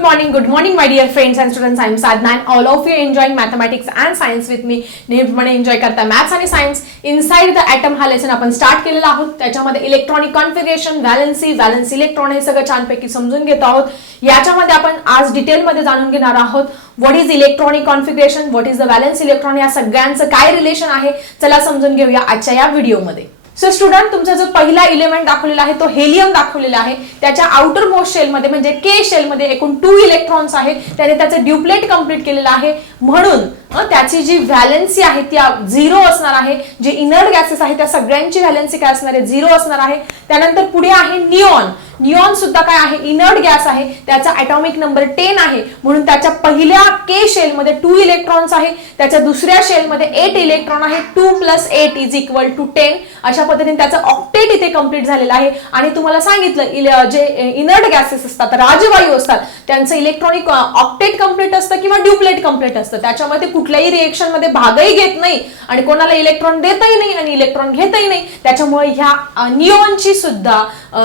good morning, my dear friends and students. I am Sadhna and all of you enjoying mathematics and science with me. नेहमीप्रमाणे enjoy करता maths आणि science inside the item हा lesson आपण start केलेला आहोत. त्याच्यामध्ये electronic configuration, valency electron हे सगळं छानपैकी समजून घेत आहोत. याच्यामध्ये आपण आज डिटेलमध्ये जाणून घेणार आहोत what is electronic configuration, what is the valence electron, या सगळ्यांचं काय रिलेशन आहे चला समजून घेऊया आजच्या या व्हिडिओमध्ये. सो स्टुडंट, तुमचा जो पहिला इलेमेंट दाखवलेला आहे तो हेलियम दाखवलेला आहे. त्याच्या आउटर मोस्ट शेल मध्ये म्हणजे के शेल मध्ये एकूण 2 इलेक्ट्रॉन्स आहेत. त्याने त्याचं ड्युप्लेट कंप्लीट केलेलं आहे म्हणून त्याची जी व्हॅलेन्सी आहे ती 0 असणार आहे. जे इनर्ट गॅसेस आहेत त्या सगळ्यांची व्हॅलेन्सी काय असणार आहे, 0 असणार आहे. त्यानंतर पुढे आहे निऑन. निऑन सुद्धा काय आहे, इनर्ट गॅस आहे. त्याचा ॲटॉमिक नंबर 10 आहे म्हणून त्याच्या पहिल्या के शेल मध्ये 2 इलेक्ट्रॉन्स आहे. त्याच्या दुसऱ्या शेल मध्ये 8 इलेक्ट्रॉन आहे. 2 + 8 = 10. अशा पद्धतीने त्याचं ऑक्टेट इथे कंप्लीट झालेलं आहे. आणि तुम्हाला सांगितलं जे इनर्ट गॅसेस असतात, राजवायू असतात, त्यांचं इलेक्ट्रॉनिक ऑक्टेट कंप्लीट असतं किंवा ड्युप्लेट कंप्लीट असतं. त्याच्यामध्ये कुठल्याही रिएक्शन मध्ये भागही घेत नाही आणि कोणाला इलेक्ट्रॉन देतही नाही आणि इलेक्ट्रॉन घेतही नाही. त्याच्यामुळे ह्या निऑनची सुद्धा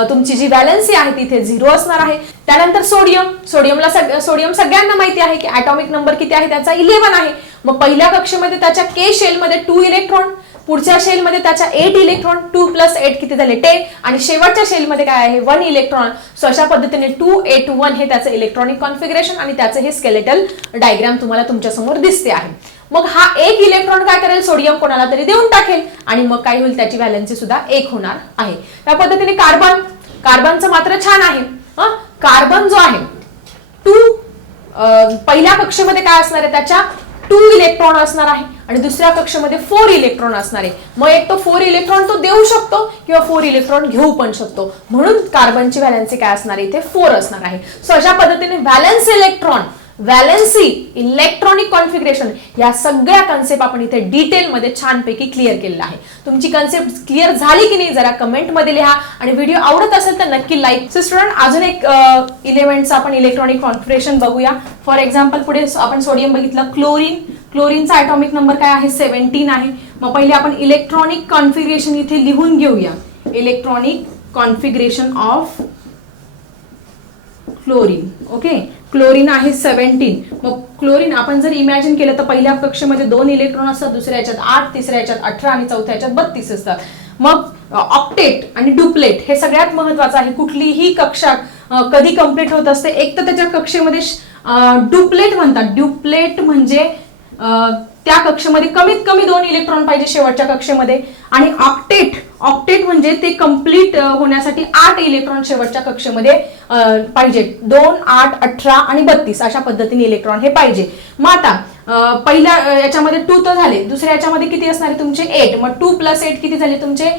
तुमची जी व्हॅलेन्सी आहे तिथे 0 असणार आहे. त्यानंतर सोडियम सगळ्यांना माहिती आहे की ॲटॉमिक नंबर किती आहे, त्याचा 11 आहे. मग पहिल्या कक्षेमध्ये त्याच्या के शेल मध्ये 2 इलेक्ट्रॉन, पुढच्या शेल मध्ये त्याच्या 8 इलेक्ट्रॉन, 2 + 8 किती झाले 10, आणि शेवटच्या शेल मध्ये काय आहे 1 इलेक्ट्रॉन. सो अशा पद्धतीने 2, 8, 1 हे त्याचं इलेक्ट्रॉनिक कॉन्फिगरेशन आणि त्याचं हे स्केलेटल डायग्राम तुम्हाला तुमच्या समोर दिसते आहे. मग हा 1 इलेक्ट्रॉन काय करेल, सोडियम कोणाला तरी देऊन टाकेल आणि मग काय होईल, त्याची व्हॅलेन्सी सुद्धा 1 होणार आहे. त्या पद्धतीने कार्बनचं मात्र छान आहे. कार्बन जो आहे 2 पहिल्या कक्षेमध्ये काय असणार आहे, त्याच्या 2 इलेक्ट्रॉन असणार आहे आणि दुसऱ्या कक्षेमध्ये 4 इलेक्ट्रॉन असणार आहे. मग एक तो 4 इलेक्ट्रॉन तो देऊ शकतो किंवा 4 इलेक्ट्रॉन घेऊ पण शकतो म्हणून कार्बनची व्हॅलेन्सी काय असणार आहे, इथे 4 असणार आहे. सो अशा पद्धतीने valence electron, valency, electronic configuration या सगळ्या कन्सेप्ट आपण इथे डिटेल मध्ये छानपैकी क्लिअर केलेला आहे. तुमची कन्सेप्ट क्लिअर झाली की नाही जरा कमेंट मध्ये लिहा आणि व्हिडिओ आवडत असेल तर नक्की लाईक. सो स्टुडंट, अजून एक इलेमेंटचं आपण इलेक्ट्रॉनिक कॉन्फिगरेशन बघूया. फॉर एक्झाम्पल पुढे आपण सोडियम बघितलं. क्लोरीनचा ॲटॉमिक नंबर काय आहे, 17 आहे. मग पहिले आपण इलेक्ट्रॉनिक कॉन्फिगरेशन इथे लिहून घेऊया. Electronic configuration of chlorine. Okay, chlorine आहे 17. मग क्लोरीन आपण जर इमॅजिन केलं तर पहिल्या कक्षेमध्ये 2 इलेक्ट्रॉन असतात, दुसऱ्या याच्यात 8, तिसऱ्या याच्यात 18 आणि चौथ्या याच्यात 32 असतात. मग ऑक्टेट आणि ड्युप्लेट हे सगळ्यात महत्वाचं आहे. कुठलीही कक्षा कधी कंप्लीट होत असते, एक तर त्याच्या कक्षेमध्ये ड्युप्लेट म्हणतात. ड्युप्लेट म्हणजे त्या कक्षेमध्ये कमीत कमी 2 इलेक्ट्रॉन पाहिजे शेवटच्या कक्षेमध्ये. आणि ऑक्टेट म्हणजे ते कंप्लीट होण्यासाठी 8 इलेक्ट्रॉन शेवटच्या कक्षेमध्ये पाहिजे. 2, 8, 18 आणि 32 अशा पद्धतीने इलेक्ट्रॉन हे पाहिजे. मग आता पहिल्या याच्यामध्ये 2 तर झाले, दुसऱ्या याच्यामध्ये किती असणार आहे तुमचे 8. मग 2 + 8 किती झाले तुमचे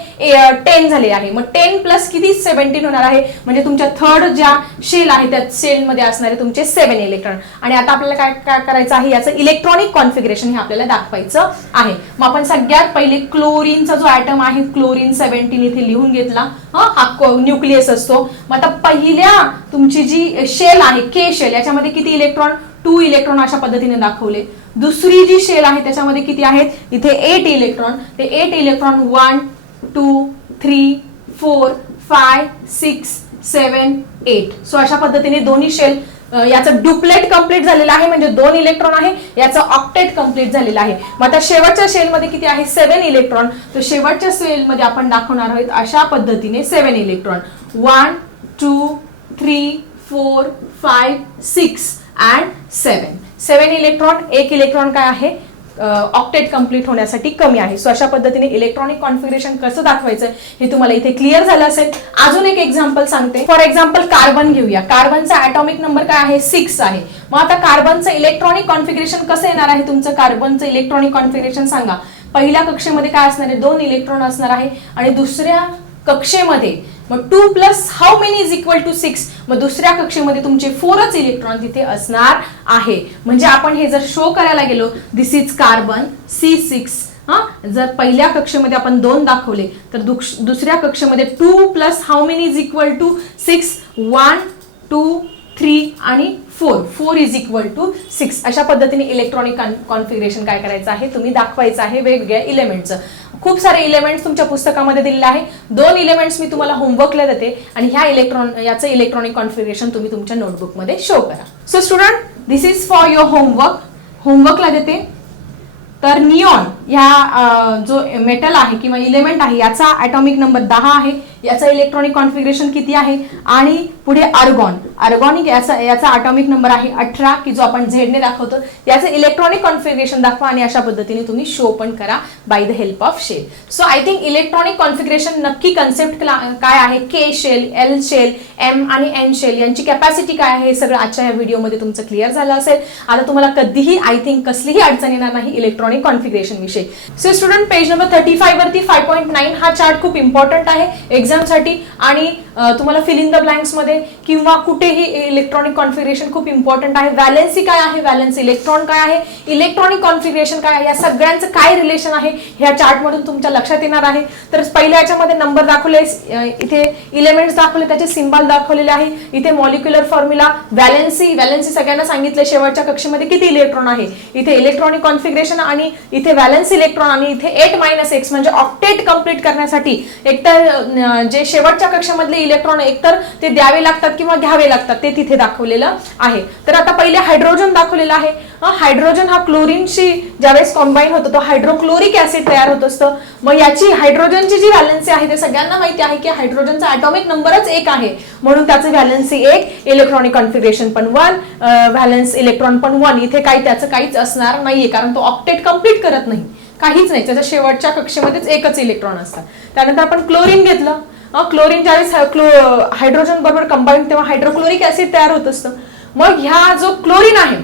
10 झाले आहे. मग 10 + किती 17 होणार आहे. म्हणजे तुमच्या थर्ड ज्या शेल आहे त्या शेल मध्ये असणारे तुमचे 7 इलेक्ट्रॉन. आणि आता आपल्याला काय करायचं आहे, याचं इलेक्ट्रॉनिक कॉन्फिगरेशन हे आपल्याला दाखवायचं आहे. मग आपण सगळ्यात पहिले क्लोरीनचा जो ॲटम आहे क्लोरीन 17 इथे लिहून घेतला. हा न्यूक्लियस असतो. मग आता पहिल्या तुमची जी शेल आहे के शेल, याच्यामध्ये किती इलेक्ट्रॉन 2 इलेक्ट्रॉन अशा पद्धतीने दाखवले. दुसरी जी शेल आहे त्याच्यामध्ये किती आहेत, इथे 8 इलेक्ट्रॉन. ते 8 इलेक्ट्रॉन 1, 2, 3, 4, 5, 6, 7, 8. सो अशा पद्धतीने दोन्ही शेल याचं ड्युप्लेट कंप्लीट झालेलं आहे म्हणजे 2 इलेक्ट्रॉन आहे. याचं ऑक्टेट कंप्लीट झालेलं आहे. मग आता शेवटच्या शेलमध्ये किती आहे 7 इलेक्ट्रॉन. तर शेवटच्या शेलमध्ये आपण दाखवणार आहोत अशा पद्धतीने 7 इलेक्ट्रॉन. 1, 2, 3, 4, 5, 6 and 7 electron. 1 इलेक्ट्रॉन काय आहे ऑक्टेट कंप्लीट होण्यासाठी कमी आहे. सो अशा पद्धतीने इलेक्ट्रॉनिक कॉन्फिगरेशन कसं दाखवायचं हे तुम्हाला इथे क्लिअर झालं असेल. अजून एक एक्झाम्पल सांगते. फॉर एक्झाम्पल कार्बन घेऊया. कार्बनचा ॲटॉमिक नंबर काय आहे 6 आहे. मग आता कार्बनचं इलेक्ट्रॉनिक कॉन्फिगरेशन कसं येणार आहे, तुमचं कार्बनचं इलेक्ट्रॉनिक कॉन्फिगरेशन सांगा. पहिल्या कक्षेमध्ये काय असणार आहे 2 इलेक्ट्रॉन असणार आहे आणि दुसऱ्या कक्षेमध्ये मग 2 + हाऊ मेनी = 6. मग दुसऱ्या कक्षेमध्ये तुमचे 4च इलेक्ट्रॉन तिथे असणार आहे. म्हणजे आपण हे जर शो करायला गेलो, दिस इज कार्बन C6. जर पहिल्या कक्षेमध्ये आपण 2 दाखवले तर दुसऱ्या कक्षेमध्ये 2 + हाऊ मेनी = 6. 1, 2, 3 आणि 4 = 6. अशा पद्धतीने इलेक्ट्रॉनिक कॉन्फिगरेशन काय करायचं आहे तुम्ही दाखवायचं आहे वेगवेगळ्या इलेमेंटचं. खूप सारे एलिमेंट्स तुमच्या पुस्तकामध्ये दिलेले आहे. 2 एलिमेंट्स मी तुम्हाला होमवर्कला देते आणि याचं इलेक्ट्रॉनिक कॉन्फिगरेशन तुम्ही तुमच्या नोटबुकमध्ये शो करा. So student, this is for your होमवर्कला देते. तर निऑन ह्या जो मेटल आहे किंवा इलेमेंट आहे याचा ॲटॉमिक नंबर 10 आहे. याचा इलेक्ट्रॉनिक कॉन्फिगरेशन किती आहे? आणि पुढे आर्गॉन याचा ॲटॉमिक नंबर आहे 18 की जो आपण झेडने दाखवतो. याचं इलेक्ट्रॉनिक कॉन्फिगरेशन दाखवा आणि अशा पद्धतीने तुम्ही शो पण करा by the help of shell. So I think electronic configuration नक्की कन्सेप्ट काय आहे, K shell, L shell, M आणि एन शेल यांची कॅपॅसिटी काय आहे हे सगळं आजच्या या व्हिडिओमध्ये तुमचं क्लिअर झालं असेल. आता तुम्हाला कधीही आय थिंक कसलीही अडचण येणार नाही इलेक्ट्रॉनिक कॉन्फिगरेशन विषयी. सो स्टुडंट, पेज नंबर 35 वरती 5.9 हा चार्ट खूप इम्पॉर्टंट आहे एक्झामसाठी आणि तुम्हाला फिल इन द ब्लँक्स मध्ये किंवा कुठेही इलेक्ट्रॉनिक कॉन्फिगरेशन खूप इम्पॉर्टंट आहे. व्हॅलेन्सी काय आहे, व्हॅलेन्स इलेक्ट्रॉन काय आहे, इलेक्ट्रॉनिक कॉन्फिगरेशन काय आहे, या सगळ्यांचं काय रिलेशन आहे ह्या चार्ट मधून तुमच्या लक्षात येणार आहे. तर पहिल्या याच्यामध्ये नंबर दाखवले, इथे इलेमेंट्स दाखवले, त्याचे सिम्बॉल दाखवलेले आहे. इथे मॉलिक्युलर फॉर्म्युला, व्हॅलेन्सी सगळ्यांना सांगितलं शेवटच्या कक्षेमध्ये किती इलेक्ट्रॉन आहे. इथे इलेक्ट्रॉनिक कॉन्फिगरेशन आणि इथे व्हॅलेन्स इलेक्ट्रॉन आणि इथे 8-6 म्हणजे ऑक्टेट कंप्लीट करण्यासाठी एकतर जे शेवटच्या कक्षामधले इलेक्ट्रॉन एकतर ते द्यावे लागतात किंवा घ्यावे लागतात ते तिथे दाखवलेलं आहे. तर आता पहिले हायड्रोजन दाखवलेला आहे. हायड्रोजन हा क्लोरीनशी ज्यावेळेस कॉम्बाईन होतो तो हायड्रोक्लोरिक ऍसिड तयार होत असतं. मग याची हायड्रोजनची जी व्हॅलेन्सी आहे ते सगळ्यांना माहिती आहे की हायड्रोजनचा ॲटॉमिक नंबरच 1 आहे म्हणून त्याचं व्हॅलेन्सी 1, इलेक्ट्रॉनिक कॉन्फिगरेशन पण 1, व्हॅलेन्स इलेक्ट्रॉन पण 1. इथे त्याचं काहीच असणार नाहीये कारण तो ऑक्टेट कंप्लीट करत नाही, काहीच नाही. त्याच्या शेवटच्या कक्षेमध्येच एकच इलेक्ट्रॉन असतात. त्यानंतर आपण क्लोरीन घेतलं. क्लोरीन ज्यावेळेस हायड्रोजन बरोबर कंबाईन तेव्हा हायड्रोक्लोरिक ऍसिड तयार होत असतं. मग ह्या जो क्लोरीन आहे,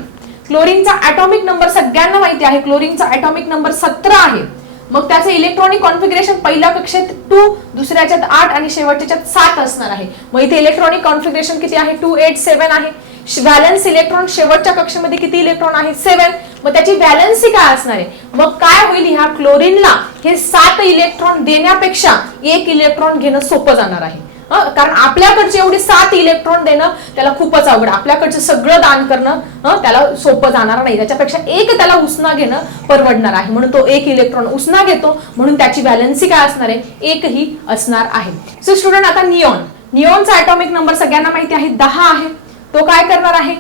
क्लोरीनचा ॲटॉमिक नंबर सगळ्यांना माहिती आहे, क्लोरीनचा ॲटॉमिक नंबर 17 आहे. मग त्याचं इलेक्ट्रॉनिक कॉन्फिगरेशन पहिल्या कक्षेत 2, दुसऱ्याच्यात 8 आणि शेवटच्याच्यात 7 असणार आहे. मग इथे इलेक्ट्रॉनिक कॉन्फिगरेशन किती आहे? 2, 8, 7 आहे. व्हॅलेन्स इलेक्ट्रॉन शेवटच्या कक्षेमध्ये किती इलेक्ट्रॉन आहे? 7. मग त्याची व्हॅलेन्सी काय असणार आहे? मग काय होईल, ह्या क्लोरीनला हे 7 इलेक्ट्रॉन देण्यापेक्षा 1 इलेक्ट्रॉन घेणं सोपं जाणार आहे. कारण आपल्याकडचे एवढे 7 इलेक्ट्रॉन देणं त्याला खूपच अवघड, आपल्याकडचं सगळं दान करणं त्याला सोपं जाणार नाही. त्याच्यापेक्षा 1 त्याला उसना घेणं परवडणार आहे म्हणून तो 1 इलेक्ट्रॉन उसना घेतो म्हणून त्याची व्हॅलेन्सी काय असणार आहे? 1 ही असणार आहे. सो स्टुडंट, आता निऑनचा ॲटॉमिक नंबर सगळ्यांना माहिती आहे 10 आहे. तो काय करणार आहे?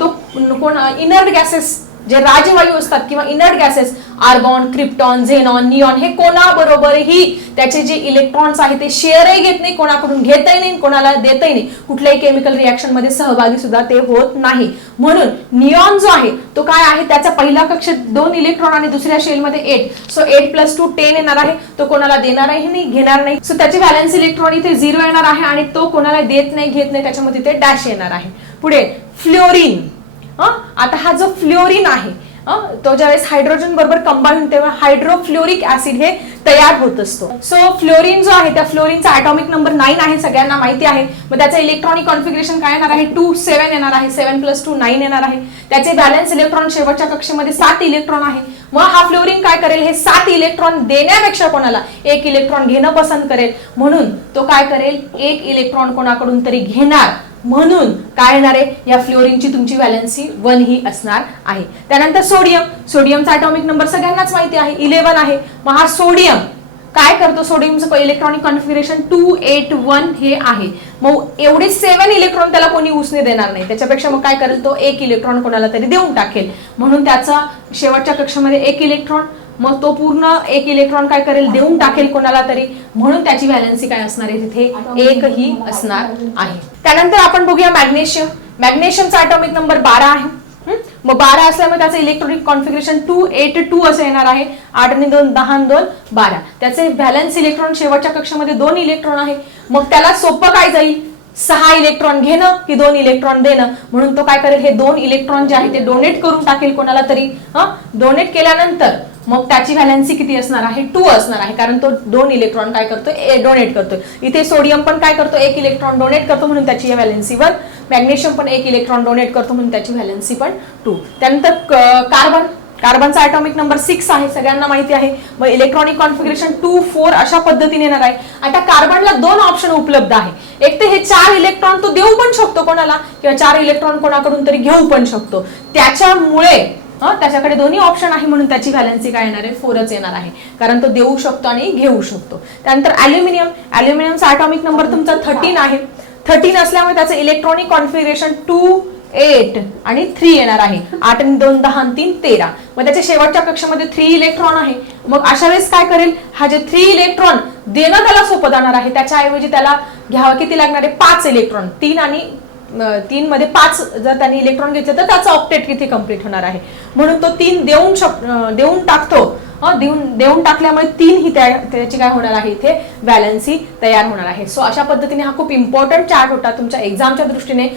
तो इनर्ट गॅसेस जे राजवायू असतात किंवा inert gases argon, krypton, xenon, neon हे कोणाबरोबरही त्याचे जे इलेक्ट्रॉन्स आहेत ते शेअरही घेत नाही, कोणाकडून घेतही नाही, कोणाला देतही नाही, कुठल्याही केमिकल रिॲक्शन मध्ये सहभागी सुद्धा ते होत नाही. म्हणून निऑन जो आहे तो काय आहे? त्याचा पहिल्या कक्षेत 2 इलेक्ट्रॉन आणि दुसऱ्या शेलमध्ये 8. सो 8 + 2 10 येणार आहे. तो कोणाला देणारही नाही, घेणार नाही. सो त्याची व्हॅलेन्स इलेक्ट्रॉन इथे 0 येणार आहे आणि तो कोणाला देत नाही, घेत नाही, त्याच्यामध्ये ते डॅश येणार आहे. पुढे फ्लोरीन. आता हा जो फ्लोरीन आहे तो ज्यावेळेस हायड्रोजन बरोबर कंबाईन तेव्हा हायड्रोफ्लोरिक ऍसिड हे तयार होत असतो. सो फ्लोरीन जो आहे त्या फ्लोरीनचा ॲटॉमिक नंबर 9 आहे, सगळ्यांना माहिती आहे. मग त्याचं इलेक्ट्रॉनिक कॉन्फिगरेशन काय येणार आहे? 2, 7 येणार आहे. 7 + 2 9 येणार आहे. त्याचे व्हॅलेन्स इलेक्ट्रॉन शेवटच्या कक्षेमध्ये 7 इलेक्ट्रॉन आहे. मग हा फ्लोरीन काय करेल? हे 7 इलेक्ट्रॉन देण्यापेक्षा कोणाला 1 इलेक्ट्रॉन घेणं पसंत करेल म्हणून तो काय करेल? 1 इलेक्ट्रॉन कोणाकडून तरी घेणार म्हणून काय येणार आहे? या फ्लोरीनची तुमची व्हॅलेन्सी 1 ही असणार आहे. त्यानंतर सोडियमचा ॲटॉमिक नंबर सगळ्यांनाच माहिती आहे 11 आहे. मग हा सोडियम काय करतो? सोडियमचं इलेक्ट्रॉनिक कॉन्फिगरेशन 281 हे आहे. मग एवढे 7 इलेक्ट्रॉन त्याला कोणी उसने देणार नाही, त्याच्यापेक्षा मग काय करेल? तो 1 इलेक्ट्रॉन कोणाला तरी देऊन टाकेल म्हणून त्याचा शेवटच्या कक्षामध्ये 1 इलेक्ट्रॉन, मग तो पूर्ण 1 इलेक्ट्रॉन काय करेल? देऊन टाकेल कोणाला तरी म्हणून त्याची व्हॅलेन्सी काय असणार आहे? तिथे 1 ही असणार आहे. त्यानंतर आपण बघूया मॅग्नेशियमचा ॲटॉमिक नंबर 12 आहे. मग 12 असल्यामुळे त्याचं इलेक्ट्रॉनिक कॉन्फिगरेशन 282 असं येणार आहे. 8 आणि 2 10 आणि 2 12. त्याचे व्हॅलेन्स इलेक्ट्रॉन शेवटच्या कक्षामध्ये 2 इलेक्ट्रॉन आहे. मग त्याला सोपं काय जाईल? 6 इलेक्ट्रॉन घेणं की 2 इलेक्ट्रॉन देणं म्हणून तो काय करेल? हे 2 इलेक्ट्रॉन जे आहे ते डोनेट करून टाकेल कोणाला तरी. डोनेट केल्यानंतर मग त्याची व्हॅलेन्सी किती असणार आहे? 2 असणार आहे कारण तो 2 इलेक्ट्रॉन काय करतोय? डोनेट करतोय. इथे सोडियम पण काय करतो? 1 इलेक्ट्रॉन डोनेट करतो म्हणून त्याची व्हॅलेन्सी 1. मॅग्नेशियम पण 1 इलेक्ट्रॉन डोनेट करतो म्हणून त्याची व्हॅलेन्सी पण 2. त्यानंतर कार्बनचा ॲटॉमिक नंबर 6 आहे, सगळ्यांना माहिती आहे. मग इलेक्ट्रॉनिक कॉन्फिगरेशन 2, 4 अशा पद्धतीने येणार आहे. आता कार्बनला 2 ऑप्शन उपलब्ध आहे. एक तर हे 4 इलेक्ट्रॉन तो देऊ पण शकतो कोणाला किंवा 4 इलेक्ट्रॉन कोणाकडून तरी घेऊ पण शकतो. त्याच्यामुळे त्याच्याकडे दोन्ही ऑप्शन आहे म्हणून त्याची व्हॅलन्सी काय येणार आहे 4च येणार आहे, कारण तो देऊ शकतो आणि घेऊ शकतो. त्यानंतर ॲल्युमिनियमचा ॲटॉमिक नंबर तुमचा 13 आहे. 13 असल्यामुळे त्याचं इलेक्ट्रॉनिक कॉन्फिगरेशन 2, 8 आणि 3 येणार आहे. 8 आणि 2 10 आणि 3 13. मग त्याच्या शेवटच्या कक्षामध्ये 3 इलेक्ट्रॉन आहे. मग अशा वेळेस काय करेल, हा जे 3 इलेक्ट्रॉन देणं त्याला सोपं जाणार आहे, त्याच्याऐवजी त्याला घ्यावं किती लागणार आहे 5 इलेक्ट्रॉन. 3 आणि 3 मध्ये 5 जर त्यांनी इलेक्ट्रॉन घेतले तर त्याचा ऑक्टेट किती कंप्लीट होणार आहे, म्हणून तो 3 देऊन टाकतो. देऊन टाकल्यामुळे 3 ही त्याची काय होणार आहे इथे व्हॅलन्सी तयार होणार आहे. सो अशा पद्धतीने हा खूप इम्पॉर्टंट चार्ट होता तुमच्या एक्झामच्या दृष्टीने.